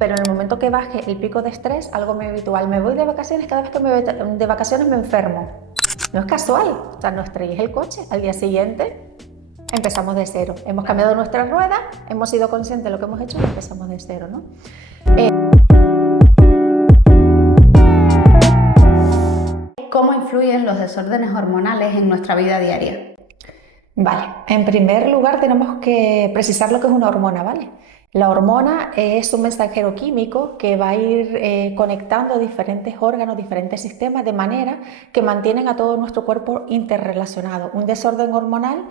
Pero en el momento que baje el pico de estrés, algo muy habitual, me voy de vacaciones, cada vez que me voy de vacaciones me enfermo. No es casual, o sea, no estrellé el coche, al día siguiente empezamos de cero. Hemos cambiado nuestras ruedas, hemos sido conscientes de lo que hemos hecho y empezamos de cero, ¿no? ¿Cómo influyen los desórdenes hormonales en nuestra vida diaria? Vale, en primer lugar tenemos que precisar lo que es una hormona, ¿vale? La hormona es un mensajero químico que va a ir conectando diferentes órganos, diferentes sistemas, de manera que mantienen a todo nuestro cuerpo interrelacionado. Un desorden hormonal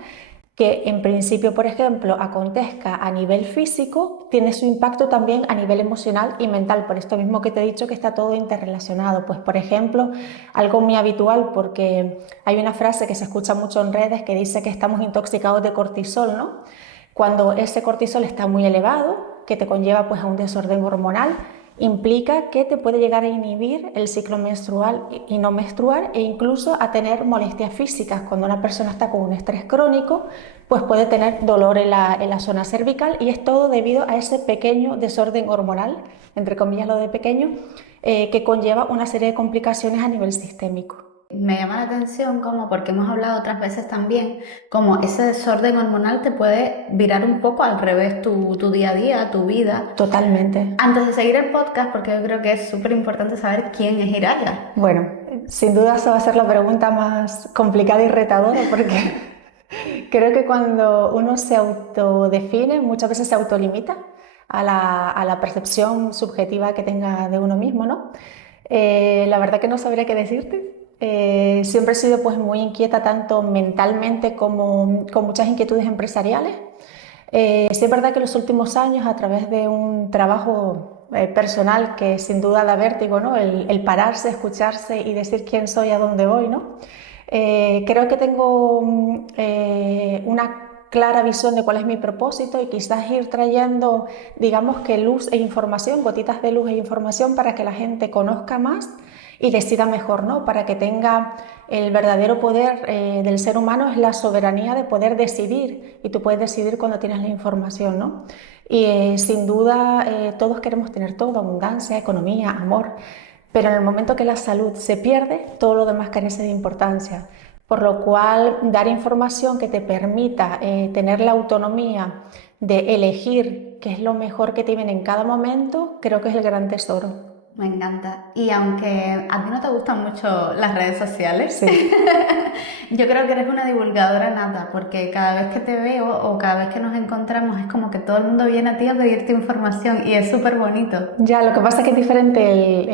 que en principio, por ejemplo, acontezca a nivel físico, tiene su impacto también a nivel emocional y mental, por esto mismo que te he dicho que está todo interrelacionado. Pues, por ejemplo, algo muy habitual, porque hay una frase que se escucha mucho en redes que dice que estamos intoxicados de cortisol, ¿no? Cuando ese cortisol está muy elevado, que te conlleva pues a un desorden hormonal, implica que te puede llegar a inhibir el ciclo menstrual y no menstruar, e incluso a tener molestias físicas. Cuando una persona está con un estrés crónico, pues puede tener dolor en la zona cervical, y es todo debido a ese pequeño desorden hormonal, entre comillas lo de pequeño, que conlleva una serie de complicaciones a nivel sistémico. Me llama la atención porque hemos hablado otras veces también, como ese desorden hormonal te puede virar un poco al revés tu día a día, tu vida. Totalmente. Antes de seguir el podcast, porque yo creo que es súper importante saber quién es Iraya. Bueno, sin duda esa va a ser la pregunta más complicada y retadora, porque creo que cuando uno se autodefine, muchas veces se autolimita a la percepción subjetiva que tenga de uno mismo, ¿no? La verdad que no sabría qué decirte. Siempre he sido pues muy inquieta, tanto mentalmente como con muchas inquietudes empresariales. Sí es verdad que en los últimos años, a través de un trabajo personal que sin duda da vértigo, ¿no? El pararse, escucharse y decir quién soy, a dónde voy, ¿no? Creo que tengo una clara visión de cuál es mi propósito, y quizás ir trayendo, digamos que luz e información, gotitas de luz e información, para que la gente conozca más y decida mejor, ¿no? Para que tenga el verdadero poder del ser humano, es la soberanía de poder decidir, y tú puedes decidir cuando tienes la información, ¿no? Y sin duda todos queremos tener todo, abundancia, economía, amor, pero en el momento que la salud se pierde, todo lo demás carece de importancia. Por lo cual, dar información que te permita tener la autonomía de elegir qué es lo mejor que te viene en cada momento, creo que es el gran tesoro. Me encanta. Y aunque a ti no te gustan mucho las redes sociales, Sí. yo creo que eres una divulgadora nata, porque cada vez que te veo o cada vez que nos encontramos es como que todo el mundo viene a ti a pedirte información y es súper bonito. Ya, lo que pasa es que es diferente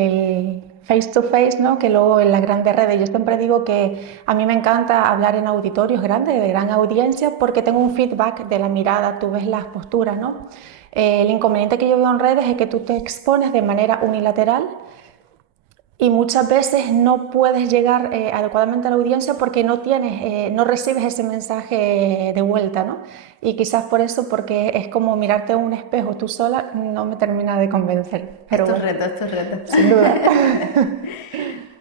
el face to face, ¿no? Que luego en las grandes redes. Yo siempre digo que a mí me encanta hablar en auditorios grandes, de gran audiencia, porque tengo un feedback de la mirada, tú ves las posturas, ¿no? El inconveniente que yo veo en redes es que tú te expones de manera unilateral y muchas veces no puedes llegar adecuadamente a la audiencia porque no recibes ese mensaje de vuelta, ¿no? Y quizás por eso, porque es como mirarte a un espejo tú sola, no me termina de convencer. Pero bueno, Es tu reto. sin duda.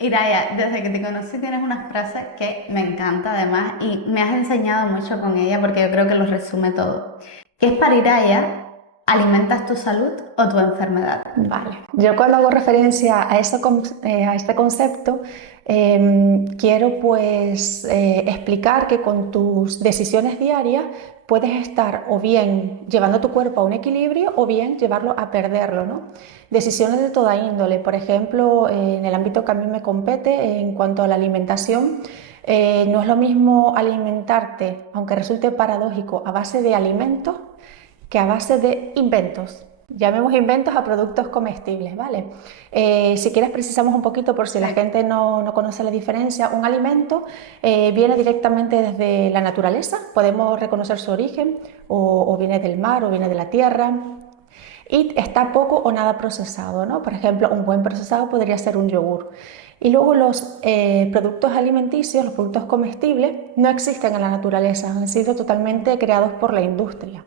Iraya, desde que te conocí tienes una frase que me encanta además y me has enseñado mucho con ella porque yo creo que lo resume todo. ¿Qué es para Iraya? ¿Alimentas tu salud o tu enfermedad? Vale. Yo cuando hago referencia a este concepto, quiero pues explicar que con tus decisiones diarias puedes estar o bien llevando tu cuerpo a un equilibrio o bien llevarlo a perderlo, ¿no? Decisiones de toda índole, por ejemplo, en el ámbito que a mí me compete en cuanto a la alimentación. No es lo mismo alimentarte, aunque resulte paradójico, a base de alimentos que a base de inventos. Llamemos inventos a productos comestibles, ¿vale? Si quieres precisamos un poquito por si la gente no conoce la diferencia. Un alimento viene directamente desde la naturaleza, podemos reconocer su origen, o viene del mar o viene de la tierra, y está poco o nada procesado, ¿no? Por ejemplo, un buen procesado podría ser un yogur. Y luego los productos alimenticios, los productos comestibles, no existen en la naturaleza, han sido totalmente creados por la industria.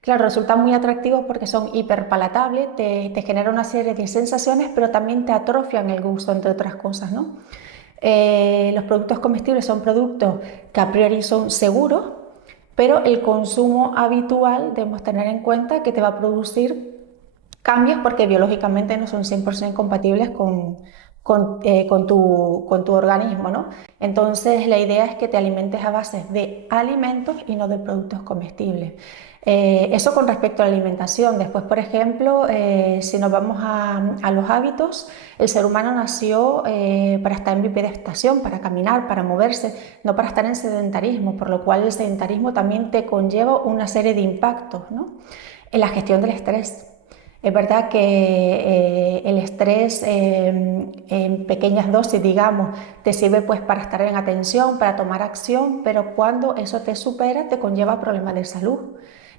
Claro, resultan muy atractivos porque son hiperpalatables, te generan una serie de sensaciones, pero también te atrofian el gusto, entre otras cosas, ¿no? Los productos comestibles son productos que a priori son seguros, pero el consumo habitual debemos tener en cuenta que te va a producir cambios porque biológicamente no son 100% compatibles con tu organismo, ¿no? Entonces, la idea es que te alimentes a base de alimentos y no de productos comestibles. Eso con respecto a la alimentación. Después, por ejemplo, si nos vamos a los hábitos, el ser humano nació para estar en bipedestación, para caminar, para moverse, no para estar en sedentarismo, por lo cual el sedentarismo también te conlleva una serie de impactos, ¿no? En la gestión del estrés. Es verdad que el estrés en pequeñas dosis, digamos, te sirve pues para estar en atención, para tomar acción, pero cuando eso te supera te conlleva problemas de salud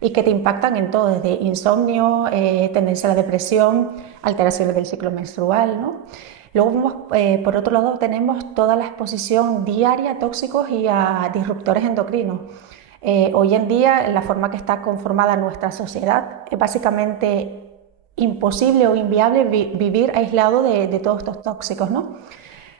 y que te impactan en todo, desde insomnio, tendencia a la depresión, alteraciones del ciclo menstrual, ¿no? Luego, por otro lado, tenemos toda la exposición diaria a tóxicos y a disruptores endocrinos. Hoy en día, la forma que está conformada nuestra sociedad es básicamente imposible o inviable vivir aislado de todos estos tóxicos, ¿no?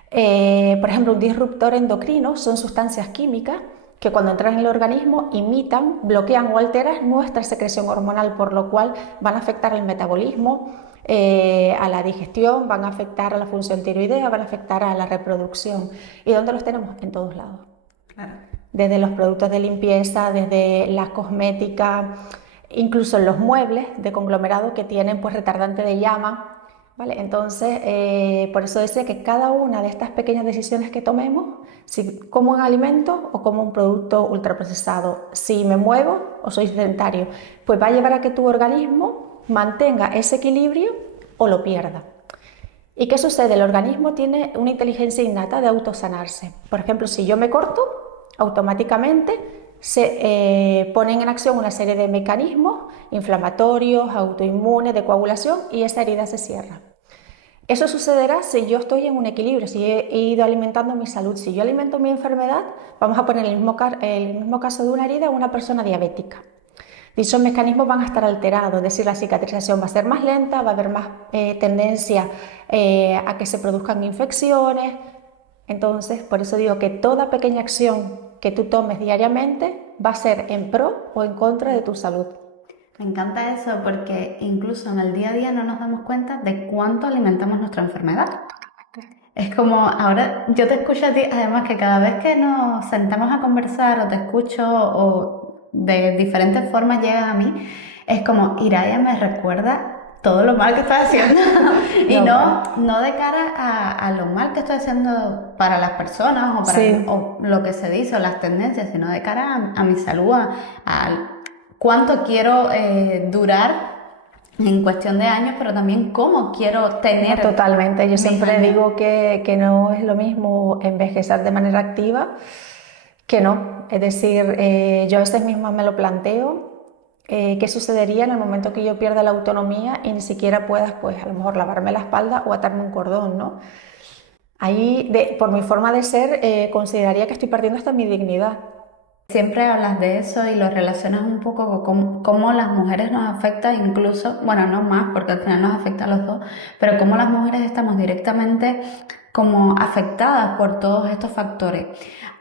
Por ejemplo, un disruptor endocrino son sustancias químicas que cuando entran en el organismo imitan, bloquean o alteran nuestra secreción hormonal, por lo cual van a afectar el metabolismo, a la digestión, van a afectar a la función tiroidea, van a afectar a la reproducción. ¿Y dónde los tenemos? En todos lados. Claro. Desde los productos de limpieza, desde la cosmética, incluso en los muebles de conglomerado que tienen pues retardante de llama, ¿vale? Entonces, por eso decía que cada una de estas pequeñas decisiones que tomemos, si como un alimento o como un producto ultraprocesado, si me muevo o soy sedentario, pues va a llevar a que tu organismo mantenga ese equilibrio o lo pierda. ¿Y qué sucede? El organismo tiene una inteligencia innata de autosanarse. Por ejemplo, si yo me corto, automáticamente se ponen en acción una serie de mecanismos inflamatorios, autoinmunes, de coagulación y esa herida se cierra. Eso sucederá si yo estoy en un equilibrio, si he ido alimentando mi salud. Si yo alimento mi enfermedad, vamos a poner el mismo caso de una herida a una persona diabética. Dichos mecanismos van a estar alterados, es decir, la cicatrización va a ser más lenta, va a haber más tendencia a que se produzcan infecciones. Entonces, por eso digo que toda pequeña acción que tú tomes diariamente va a ser en pro o en contra de tu salud. Me encanta eso porque incluso en el día a día no nos damos cuenta de cuánto alimentamos nuestra enfermedad. Es como ahora yo te escucho a ti, además que cada vez que nos sentamos a conversar o te escucho o de diferentes formas llega a mí, es como Iraya me recuerda todo lo mal que estoy haciendo y no de cara a lo mal que estoy haciendo para las personas o, para, Sí. o lo que se dice o las tendencias, sino de cara a mi salud, a cuánto quiero durar en cuestión de años, pero también cómo quiero tener. Totalmente, yo mis siempre años. digo que no es lo mismo envejecer de manera activa que no. Es decir, yo a veces misma me lo planteo. ¿Qué sucedería en el momento que yo pierda la autonomía y ni siquiera puedas, pues a lo mejor lavarme la espalda o atarme un cordón, ¿no? Ahí, por mi forma de ser, consideraría que estoy perdiendo hasta mi dignidad. Siempre hablas de eso y lo relacionas un poco con cómo las mujeres nos afecta incluso, bueno, no más porque al final nos afecta a los dos, pero cómo las mujeres estamos directamente como afectadas por todos estos factores.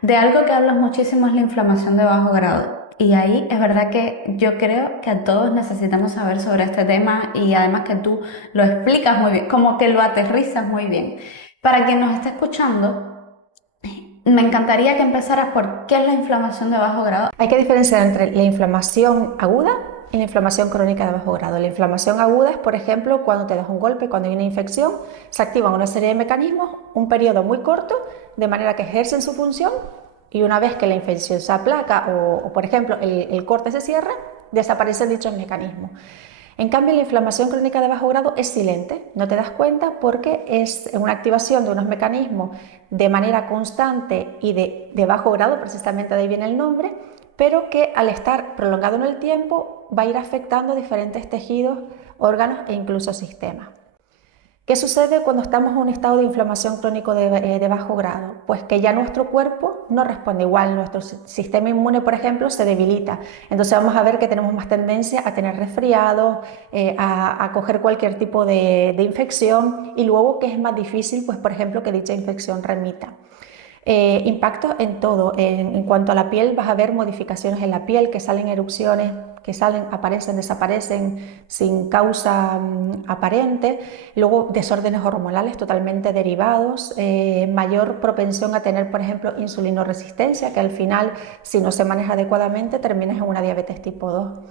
De algo que hablas muchísimo es la inflamación de bajo grado. Y ahí es verdad que yo creo que a todos necesitamos saber sobre este tema y además que tú lo explicas muy bien, como que lo aterrizas muy bien. Para quien nos esté escuchando, me encantaría que empezaras por qué es la inflamación de bajo grado. Hay que diferenciar entre la inflamación aguda y la inflamación crónica de bajo grado. La inflamación aguda es, por ejemplo, cuando te das un golpe, cuando hay una infección, se activan una serie de mecanismos, un periodo muy corto, de manera que ejercen su función y una vez que la infección se aplaca o por ejemplo, el corte se cierra, desaparecen dichos mecanismos. En cambio, la inflamación crónica de bajo grado es silente, no te das cuenta porque es una activación de unos mecanismos de manera constante y de bajo grado, precisamente de ahí viene el nombre, pero que al estar prolongado en el tiempo va a ir afectando diferentes tejidos, órganos e incluso sistemas. ¿Qué sucede cuando estamos en un estado de inflamación crónico de bajo grado? Pues que ya nuestro cuerpo no responde igual, nuestro sistema inmune, por ejemplo, se debilita. Entonces vamos a ver que tenemos más tendencia a tener resfriados, a coger cualquier tipo de infección y luego que es más difícil, pues por ejemplo, que dicha infección remita. Impactos en todo. En cuanto a la piel, vas a ver modificaciones en la piel, que salen erupciones que salen, aparecen, desaparecen sin causa aparente. Luego desórdenes hormonales totalmente derivados, mayor propensión a tener, por ejemplo, insulinoresistencia, que al final, si no se maneja adecuadamente, terminas en una diabetes tipo 2.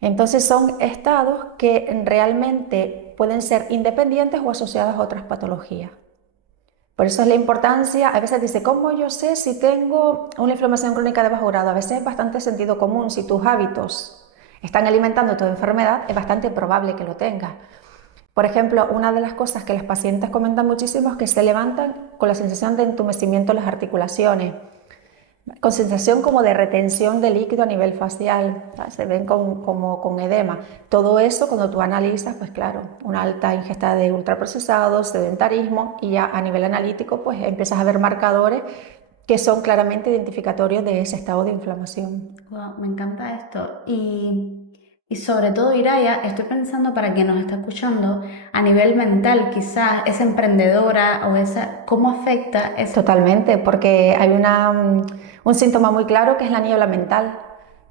Entonces son estados que realmente pueden ser independientes o asociados a otras patologías. Por eso es la importancia, a veces dice, ¿cómo yo sé si tengo una inflamación crónica de bajo grado? A veces es bastante sentido común, si tus hábitos están alimentando tu enfermedad, es bastante probable que lo tengas. Por ejemplo, una de las cosas que las pacientes comentan muchísimo es que se levantan con la sensación de entumecimiento en las articulaciones, con sensación como de retención de líquido a nivel facial, se ven como con edema. Todo eso cuando tú analizas, pues claro, una alta ingesta de ultraprocesados, sedentarismo, y ya a nivel analítico pues empiezas a ver marcadores que son claramente identificatorios de ese estado de inflamación. Wow, me encanta esto. Y sobre todo, Iraya, estoy pensando para quien nos está escuchando, a nivel mental, quizás esa emprendedora o esa, ¿cómo afecta eso? Totalmente, porque hay un síntoma muy claro que es la niebla mental.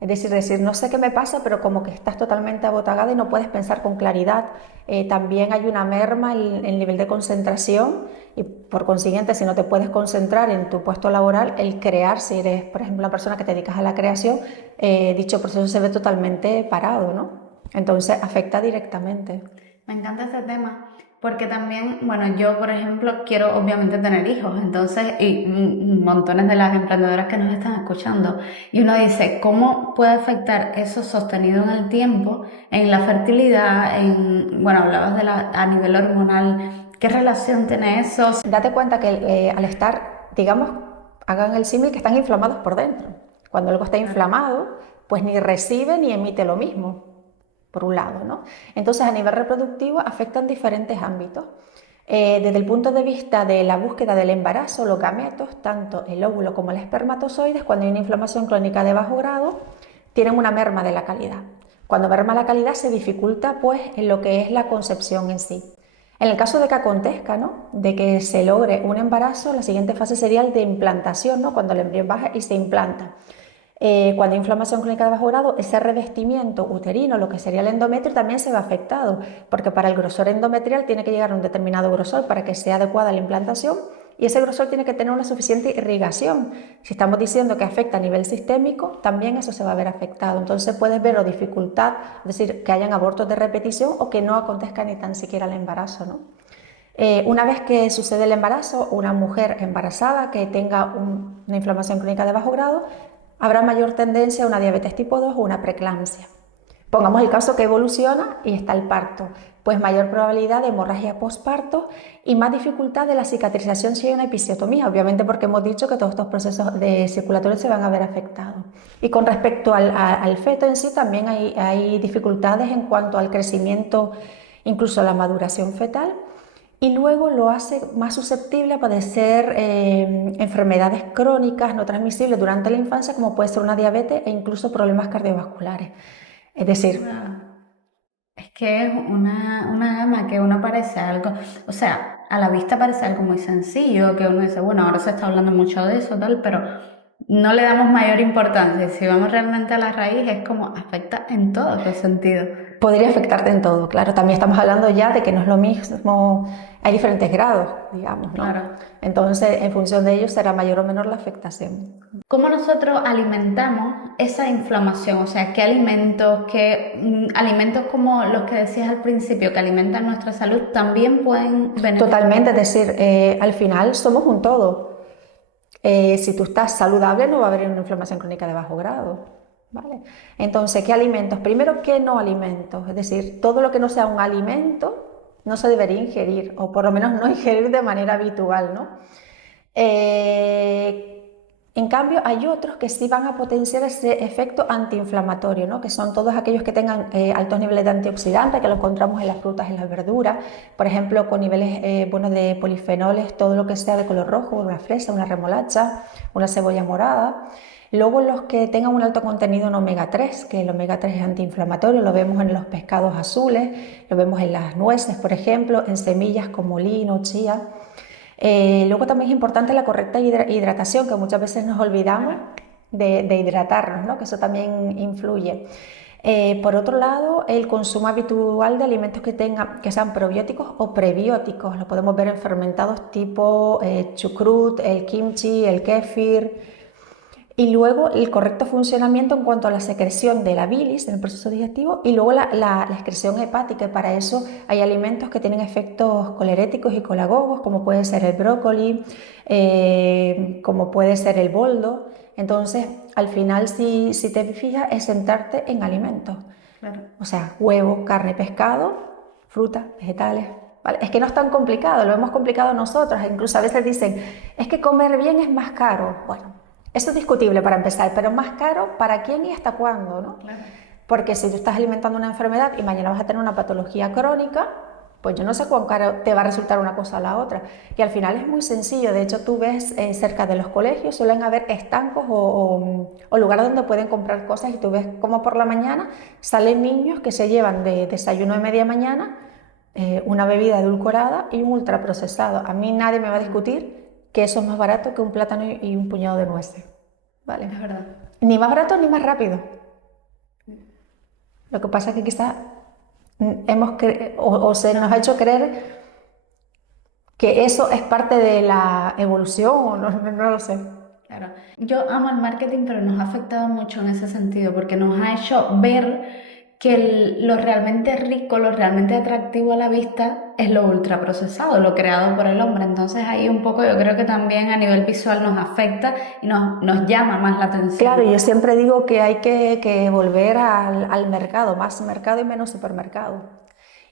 Es decir, no sé qué me pasa, pero como que estás totalmente abotagada y no puedes pensar con claridad. También hay una merma en el nivel de concentración y por consiguiente, si no te puedes concentrar en tu puesto laboral, el crear, si eres, por ejemplo, una persona que te dedicas a la creación, dicho proceso se ve totalmente parado, ¿no? Entonces afecta directamente. Me encanta este tema porque también, bueno, yo por ejemplo quiero obviamente tener hijos, entonces, y montones de las emprendedoras que nos están escuchando, y uno dice, ¿cómo puede afectar eso sostenido en el tiempo, en la fertilidad, bueno, hablabas a nivel hormonal, ¿qué relación tiene eso? Date cuenta que al estar, digamos, hagan el símil que están inflamados por dentro. Cuando algo está inflamado, pues ni recibe ni emite lo mismo, por un lado, ¿no? Entonces, a nivel reproductivo afectan diferentes ámbitos. Desde el punto de vista de la búsqueda del embarazo, los gametos, tanto el óvulo como el espermatozoides, cuando hay una inflamación crónica de bajo grado, tienen una merma de la calidad. Cuando merma la calidad se dificulta pues en lo que es la concepción en sí. En el caso de que acontezca, ¿no?, de que se logre un embarazo, la siguiente fase sería el de implantación, ¿no?, cuando el embrión baja y se implanta. Cuando hay inflamación crónica de bajo grado, ese revestimiento uterino, lo que sería el endometrio, también se ve afectado, porque para el grosor endometrial tiene que llegar a un determinado grosor para que sea adecuada la implantación, y ese grosor tiene que tener una suficiente irrigación. Si estamos diciendo que afecta a nivel sistémico, también eso se va a ver afectado. Entonces puedes ver o dificultad, es decir, que hayan abortos de repetición o que no acontezca ni tan siquiera el embarazo, ¿no? Una vez que sucede el embarazo, una mujer embarazada que tenga una inflamación crónica de bajo grado, habrá mayor tendencia a una diabetes tipo 2 o una preeclampsia. Pongamos el caso que evoluciona y está el parto, pues mayor probabilidad de hemorragia postparto y más dificultad de la cicatrización si hay una episiotomía, obviamente porque hemos dicho que todos estos procesos circulatorios se van a ver afectados. Y con respecto al feto en sí, también hay dificultades en cuanto al crecimiento, incluso a la maduración fetal, y luego lo hace más susceptible a padecer enfermedades crónicas no transmisibles durante la infancia, como puede ser una diabetes e incluso problemas cardiovasculares. Es decir, Es que es una gama que uno parece algo, o sea, a la vista parece algo muy sencillo, que uno dice, bueno, ahora se está hablando mucho de eso, tal, pero no le damos mayor importancia. Si vamos realmente a la raíz, es como afecta en todos los sentidos. podría afectarte en todo, claro. También estamos hablando ya de que no es lo mismo, hay diferentes grados, digamos, ¿no? Claro. Entonces, en función de ello será mayor o menor la afectación. ¿Cómo nosotros alimentamos esa inflamación? O sea, ¿qué alimentos como los que decías al principio, que alimentan nuestra salud, también pueden beneficiar? Totalmente, es decir, al final somos un todo. Si tú estás saludable no va a haber una inflamación crónica de bajo grado, ¿vale? Entonces, ¿qué alimentos? Primero, ¿qué no alimentos? Es decir, todo lo que no sea un alimento no se debería ingerir, o por lo menos no ingerir de manera habitual, ¿no? En cambio, hay otros que sí van a potenciar ese efecto antiinflamatorio, ¿no?, que son todos aquellos que tengan altos niveles de antioxidantes, que lo encontramos en las frutas y las verduras, por ejemplo, con niveles buenos de polifenoles, todo lo que sea de color rojo, una fresa, una remolacha, una cebolla morada. Luego los que tengan un alto contenido en omega 3, que el omega 3 es antiinflamatorio, lo vemos en los pescados azules, lo vemos en las nueces, por ejemplo, en semillas como lino, chía. Luego también es importante la correcta hidratación, que muchas veces nos olvidamos de hidratarnos, ¿no? Que eso también influye. Por otro lado, el consumo habitual de alimentos que sean probióticos o prebióticos, lo podemos ver en fermentados tipo chucrut, el kimchi, el kéfir. Y luego el correcto funcionamiento en cuanto a la secreción de la bilis en el proceso digestivo y luego la excreción hepática. Y para eso hay alimentos que tienen efectos coleréticos y colagogos, como puede ser el brócoli, como puede ser el boldo. Entonces, al final, si te fijas, es centrarte en alimentos. Claro. O sea, huevo, carne, pescado, fruta, vegetales. ¿Vale? Es que no es tan complicado, lo hemos complicado nosotros. Incluso a veces dicen, es que comer bien es más caro. Bueno, eso es discutible para empezar, pero más caro ¿para quién y hasta cuándo? ¿No? Claro. Porque si tú estás alimentando una enfermedad y mañana vas a tener una patología crónica, pues yo no sé cuán caro te va a resultar una cosa a la otra. Y al final es muy sencillo. De hecho, tú ves cerca de los colegios suelen haber estancos o lugares donde pueden comprar cosas y tú ves como por la mañana salen niños que se llevan de desayuno de media mañana una bebida edulcorada y un ultraprocesado. A mí nadie me va a discutir que eso es más barato que un plátano y un puñado de nueces. ¿Vale? Es verdad. Ni más barato ni más rápido. Lo que pasa es que quizás se nos ha hecho creer que eso es parte de la evolución o no lo sé. Claro. Yo amo el marketing, pero nos ha afectado mucho en ese sentido, porque nos ha hecho ver que lo realmente rico, lo realmente atractivo a la vista es lo ultraprocesado, lo creado por el hombre. Entonces ahí un poco yo creo que también a nivel visual nos afecta y nos llama más la atención. Claro, yo siempre digo que hay que volver al mercado, más mercado y menos supermercado.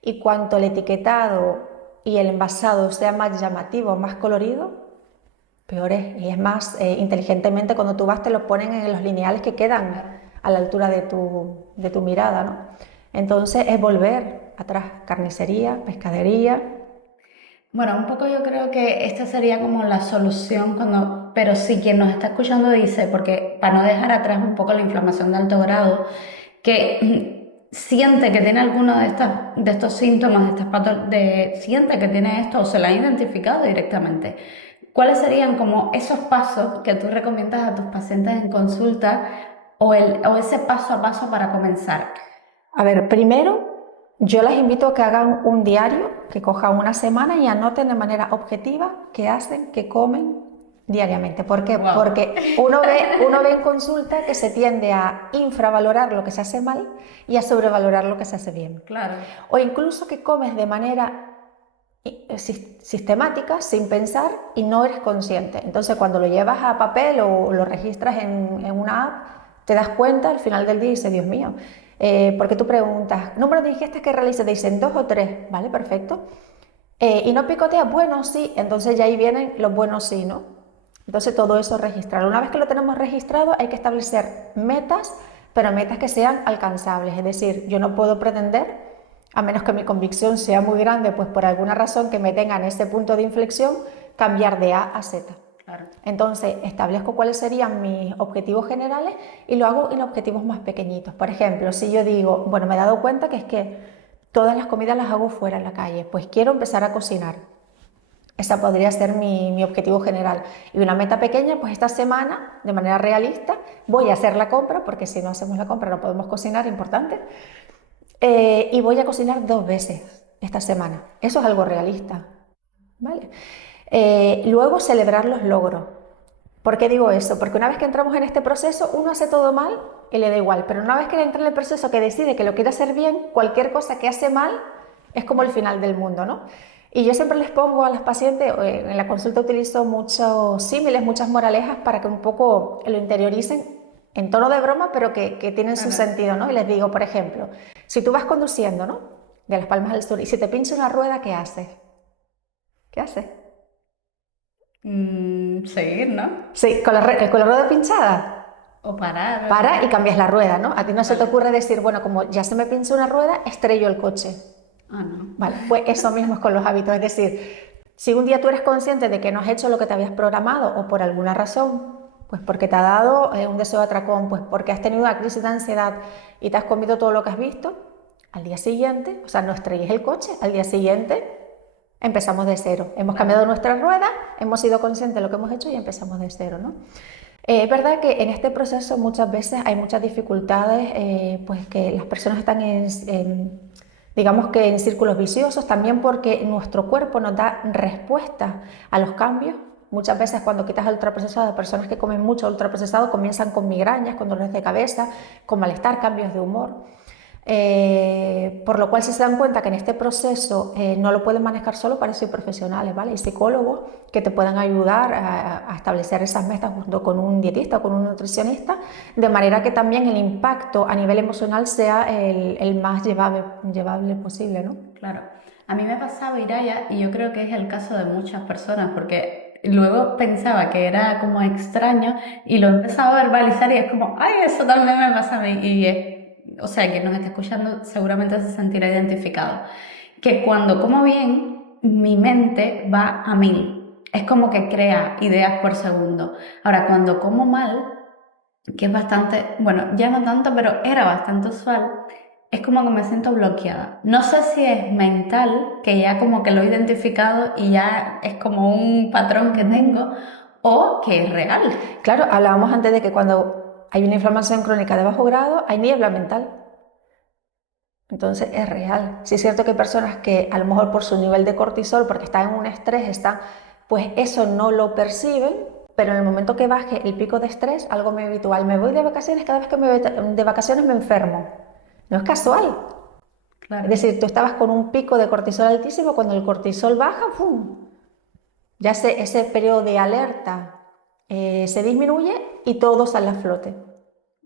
Y cuanto el etiquetado y el envasado sea más llamativo, más colorido, peor es. Y es más, inteligentemente cuando tú vas te lo ponen en los lineales que quedan a la altura de tu mirada, ¿no? Entonces es volver atrás, carnicería, pescadería. Bueno, un poco yo creo que esta sería como la solución pero si quien nos está escuchando dice, porque para no dejar atrás un poco la inflamación de alto grado, que siente que tiene alguno de estos síntomas, siente que tiene esto o se la ha identificado directamente. ¿Cuáles serían como esos pasos que tú recomiendas a tus pacientes en consulta o ese paso a paso para comenzar? A ver, primero yo les invito a que hagan un diario, que cojan una semana y anoten de manera objetiva qué hacen, qué comen diariamente. ¿Por qué? Wow. Porque uno ve en consulta que se tiende a infravalorar lo que se hace mal y a sobrevalorar lo que se hace bien. Claro. O incluso que comes de manera sistemática, sin pensar y no eres consciente. Entonces cuando lo llevas a papel o lo registras en una app, te das cuenta al final del día y dices, Dios mío, porque tú preguntas, número de ingestas que realices, te dicen 2 o 3, ¿vale? Perfecto. Y no picoteas, bueno, sí, entonces ya ahí vienen los buenos sí, ¿no? Entonces todo eso registrarlo. Una vez que lo tenemos registrado hay que establecer metas, pero metas que sean alcanzables, es decir, yo no puedo pretender, a menos que mi convicción sea muy grande, pues por alguna razón que me tenga en ese punto de inflexión, cambiar de A a Z. Claro. Entonces establezco cuáles serían mis objetivos generales y lo hago en objetivos más pequeñitos. Por ejemplo, si yo digo, bueno, me he dado cuenta que es que todas las comidas las hago fuera en la calle, pues quiero empezar a cocinar. Esa podría ser mi objetivo general. Y una meta pequeña, pues esta semana, de manera realista, voy a hacer la compra, porque si no hacemos la compra no podemos cocinar, importante. Y voy a cocinar 2 veces esta semana. Eso es algo realista, ¿vale? Luego celebrar los logros. ¿Por qué digo eso? Porque una vez que entramos en este proceso, uno hace todo mal y le da igual, pero una vez que entra en el proceso que decide que lo quiere hacer bien, cualquier cosa que hace mal es como el final del mundo, ¿no? Y yo siempre les pongo a las pacientes, en la consulta utilizo muchos símiles, muchas moralejas para que un poco lo interioricen en tono de broma, pero que tienen su sentido, ¿no? Y les digo, por ejemplo, si tú vas conduciendo, ¿no? De Las Palmas del Sur, y si te pincha una rueda, ¿qué haces? ¿Qué haces? Seguir, ¿no? Sí, con la rueda pinchada. O parar. Para y cambias la rueda, ¿no? A ti no se te ocurre decir, bueno, como ya se me pinchó una rueda, estrello el coche. Ah, no. Vale, pues eso mismo es con los hábitos. Es decir, si un día tú eres consciente de que no has hecho lo que te habías programado o por alguna razón, pues porque te ha dado un deseo de atracón, pues porque has tenido una crisis de ansiedad y te has comido todo lo que has visto, al día siguiente, o sea, no estrelles el coche, al día siguiente empezamos de cero. Hemos cambiado nuestra rueda, hemos sido conscientes de lo que hemos hecho y empezamos de cero, ¿no? Es verdad que en este proceso muchas veces hay muchas dificultades, pues que las personas están digamos que en círculos viciosos, también porque nuestro cuerpo nos da respuesta a los cambios. Muchas veces cuando quitas el ultraprocesado, personas que comen mucho ultraprocesado comienzan con migrañas, con dolores de cabeza, con malestar, cambios de humor. Por lo cual, si se dan cuenta que en este proceso no lo pueden manejar solo, para eso hay profesionales, ¿vale? Y psicólogos que te puedan ayudar a establecer esas metas junto con un dietista o con un nutricionista, de manera que también el impacto a nivel emocional sea el más llevable posible, ¿no? Claro, a mí me pasaba, Iraya, y yo creo que es el caso de muchas personas, porque luego pensaba que era como extraño y lo he empezado a verbalizar y es como, ay, eso también me pasa a mí. O sea, quien nos está escuchando seguramente se sentirá identificado. Que cuando como bien, mi mente va a 1000. Es como que crea ideas por segundo. Ahora, cuando como mal, que es bastante, bueno, ya no tanto, pero era bastante usual, es como que me siento bloqueada. No sé si es mental, que ya como que lo he identificado y ya es como un patrón que tengo, o que es real. Claro, hablábamos antes de que cuando hay una inflamación crónica de bajo grado, hay niebla mental. Entonces es real. Sí es cierto que hay personas que a lo mejor por su nivel de cortisol, porque están en un estrés, pues eso no lo perciben, pero en el momento que baje el pico de estrés, algo muy habitual. Me voy de vacaciones, cada vez que me voy de vacaciones me enfermo. No es casual. Claro. Es decir, tú estabas con un pico de cortisol altísimo, cuando el cortisol baja, ¡pum! Ya ese periodo de alerta se disminuye y todo sale a flote.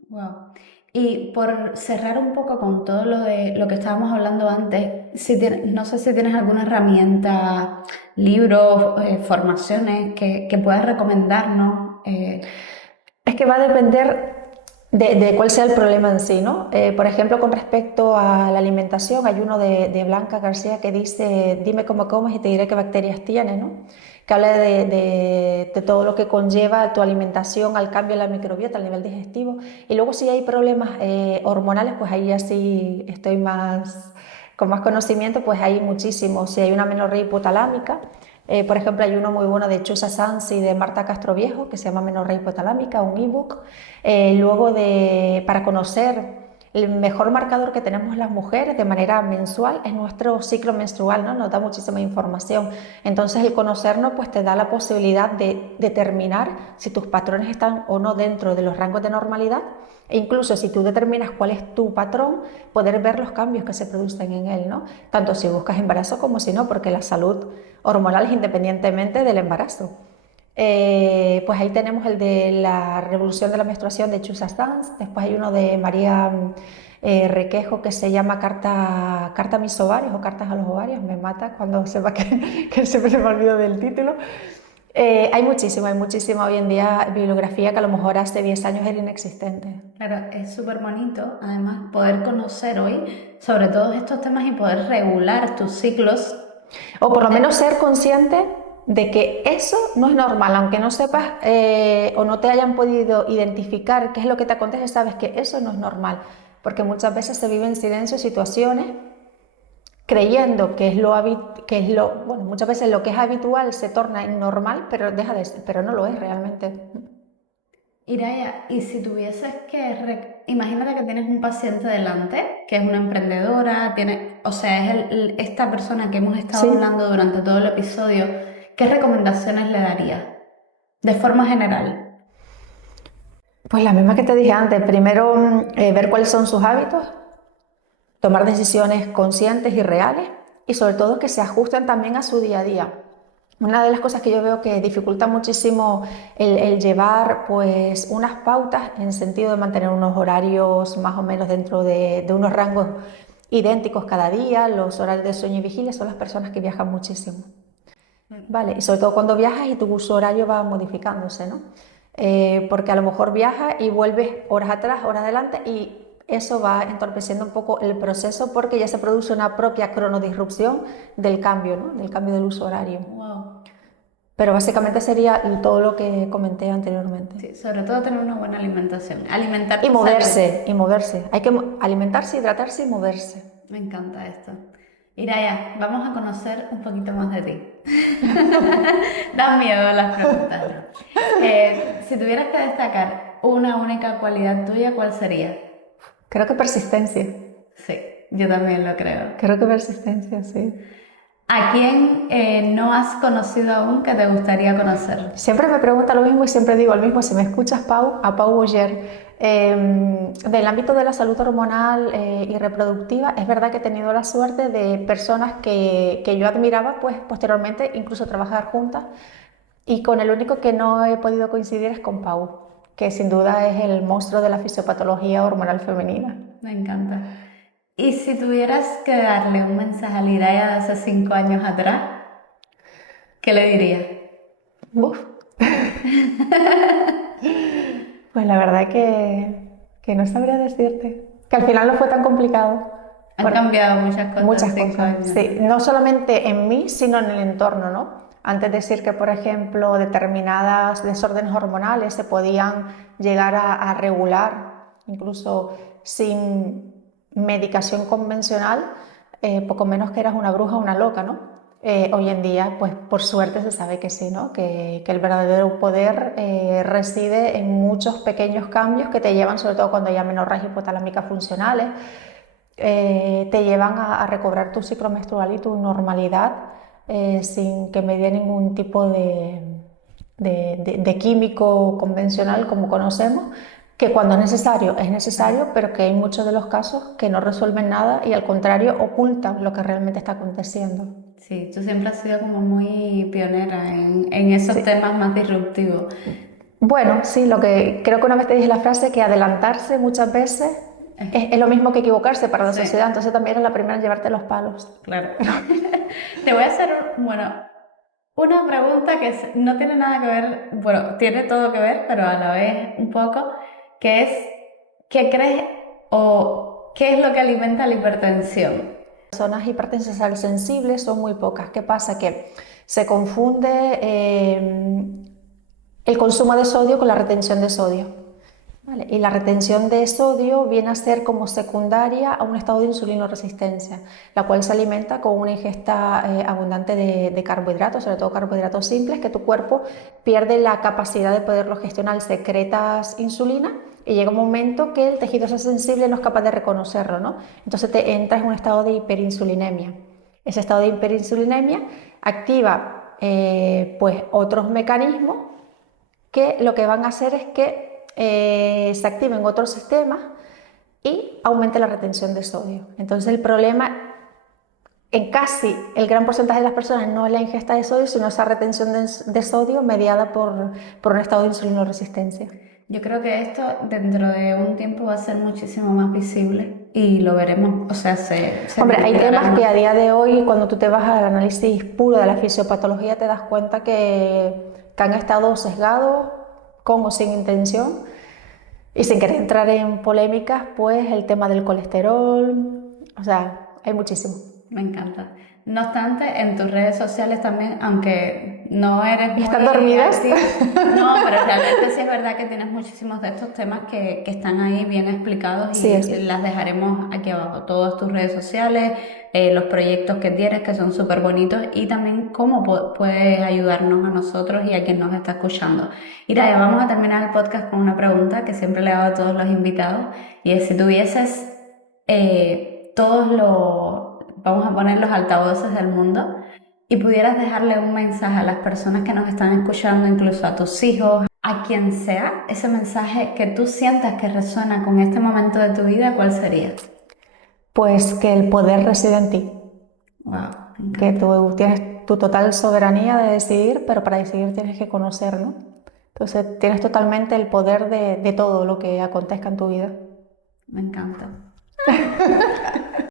Wow. Y por cerrar un poco con todo lo de lo que estábamos hablando antes, no sé si tienes alguna herramienta, libros, formaciones que puedas recomendarnos. Es que va a depender de cuál sea el problema en sí, ¿no? Por ejemplo, con respecto a la alimentación, hay uno de Blanca García que dice, dime cómo comes y te diré qué bacterias tienes, ¿no? Que habla de todo lo que conlleva tu alimentación al cambio de la microbiota, al nivel digestivo. Y luego si hay problemas hormonales, pues ahí ya sí estoy con más conocimiento, pues hay muchísimos. Si hay una menorrea hipotalámica, por ejemplo, hay uno muy bueno de Chusa Sanz y de Marta Castroviejo que se llama Menorrea hipotalámica, un ebook. Luego, para conocer el mejor marcador que tenemos las mujeres de manera mensual es nuestro ciclo menstrual, ¿no? Nos da muchísima información. Entonces, el conocernos pues te da la posibilidad de determinar si tus patrones están o no dentro de los rangos de normalidad. E incluso si tú determinas cuál es tu patrón, poder ver los cambios que se producen en él, ¿no? Tanto si buscas embarazo como si no, porque la salud hormonal es independientemente del embarazo. Pues ahí tenemos el de la revolución de la menstruación de Chusa Sanz, después hay uno de María Requejo que se llama Carta a mis ovarios o Cartas a los ovarios, me mata cuando sepa que siempre se me olvido del título. Hay muchísima hoy en día bibliografía que a lo mejor hace 10 años era inexistente. Claro, es súper bonito, además, poder conocer hoy sobre todos estos temas y poder regular tus ciclos. O por lo menos ser consciente de que eso no es normal, aunque no sepas o no te hayan podido identificar qué es lo que te acontece, sabes que eso no es normal, porque muchas veces se viven en silencio situaciones creyendo bueno, muchas veces lo que es habitual se torna normal, pero deja de ser, pero no lo es realmente. Iraya, y si tuvieses que, imagínate que tienes un paciente delante, que es una emprendedora, o sea, es esta persona que hemos estado Sí. hablando durante todo el episodio, ¿qué recomendaciones le darías? De forma general. Pues la misma que te dije antes, primero ver cuáles son sus hábitos, tomar decisiones conscientes y reales y sobre todo que se ajusten también a su día a día. Una de las cosas que yo veo que dificulta muchísimo el llevar pues unas pautas en el sentido de mantener unos horarios más o menos dentro de unos rangos idénticos cada día, los horarios de sueño y vigilia, son las personas que viajan muchísimo. Vale, y sobre todo cuando viajas y tu uso horario va modificándose, ¿no? Porque a lo mejor viajas y vuelves horas atrás, horas adelante y eso va entorpeciendo un poco el proceso porque ya se produce una propia cronodisrupción del cambio, ¿no? Del cambio del uso horario. Wow. Pero básicamente sería todo lo que comenté anteriormente. Sí, sobre todo tener una buena alimentación. Alimentar Y moverse. Hay que alimentarse, hidratarse y moverse. Me encanta esto. Iraya, vamos a conocer un poquito más de ti. Dan miedo las preguntas, ¿no? Si tuvieras que destacar una única cualidad tuya, ¿cuál sería? Creo que persistencia. Sí, yo también lo creo. Creo que persistencia, sí. ¿A quién no has conocido aún que te gustaría conocer? Siempre me pregunta lo mismo y siempre digo lo mismo. Si me escuchas, Pau, a Pau Boyer. Del ámbito de la salud hormonal y reproductiva, es verdad que he tenido la suerte de personas que yo admiraba, pues posteriormente incluso trabajar juntas, y con el único que no he podido coincidir es con Pau, que sin duda es el monstruo de la fisiopatología hormonal femenina. Me encanta. Y si tuvieras que darle un mensaje a la Iraya de hace 5 años atrás, ¿qué le dirías? Uf. Pues la verdad que no sabría decirte. Que al final no fue tan complicado. Han cambiado muchas cosas Muchas en 5 cosas, años. sí. No solamente en mí, sino en el entorno, ¿no? Antes decir que, por ejemplo, determinadas desórdenes hormonales se podían llegar a regular, incluso sin medicación convencional, poco menos que eras una bruja o una loca, ¿no? Hoy en día, pues por suerte se sabe que sí, ¿no? Que el verdadero poder reside en muchos pequeños cambios que te llevan, sobre todo cuando hay amenorragias hipotalámicas funcionales, te llevan a recobrar tu ciclo menstrual y tu normalidad sin que me dé ningún tipo de químico convencional como conocemos, que cuando es necesario, pero que hay muchos de los casos que no resuelven nada y al contrario ocultan lo que realmente está aconteciendo. Sí, tú siempre has sido como muy pionera en esos Sí. temas más disruptivos. Bueno, sí, lo que creo que una vez te dije la frase que adelantarse muchas veces es lo mismo que equivocarse para la Sí. sociedad, entonces también eres la primera en llevarte los palos. Claro. Te voy a hacer, bueno, una pregunta que no tiene nada que ver, bueno, tiene todo que ver, pero a la vez un poco, que es, ¿qué crees o qué es lo que alimenta la hipertensión? Personas hipertensas sensibles son muy pocas. ¿Qué pasa? Que se confunde el consumo de sodio con la retención de sodio. ¿Vale? Y la retención de sodio viene a ser como secundaria a un estado de insulinoresistencia, la cual se alimenta con una ingesta abundante de carbohidratos, sobre todo carbohidratos simples, que tu cuerpo pierde la capacidad de poderlo gestionar. Secretas insulina y llega un momento que el tejido sensible no es capaz de reconocerlo, ¿no? Entonces te entras en un estado de hiperinsulinemia. Ese estado de hiperinsulinemia activa pues otros mecanismos que lo que van a hacer es que se activen otros sistemas y aumente la retención de sodio. Entonces el problema en casi el gran porcentaje de las personas no es la ingesta de sodio, sino esa retención de sodio mediada por un estado de insulinoresistencia. Yo creo que esto dentro de un tiempo va a ser muchísimo más visible y lo veremos, o sea, Hombre, hay mitigará temas más. que a día de hoy, cuando tú te vas al análisis puro de la fisiopatología, te das cuenta que han estado sesgados con o sin intención. Y sin querer entrar en polémicas, pues el tema del colesterol, o sea, hay muchísimo. Me encanta. No obstante, en tus redes sociales también, aunque no eres muy ¿Están dormidas? activa, no, pero realmente sí es verdad que tienes muchísimos de estos temas que están ahí bien explicados y Sí. las dejaremos aquí abajo, todas tus redes sociales, los proyectos que tienes que son súper bonitos y también cómo puedes ayudarnos a nosotros y a quien nos está escuchando. Iraya, vamos a terminar el podcast con una pregunta que siempre le hago a todos los invitados y es si tuvieses todos los, vamos a poner los altavoces del mundo y pudieras dejarle un mensaje a las personas que nos están escuchando, incluso a tus hijos, a quien sea, ese mensaje que tú sientas que resuena con este momento de tu vida, ¿cuál sería? Pues que el poder reside en ti, Wow. que tú tienes tu total soberanía de decidir, pero para decidir tienes que conocer, ¿no? Entonces tienes totalmente el poder de todo lo que acontezca en tu vida. Me encanta.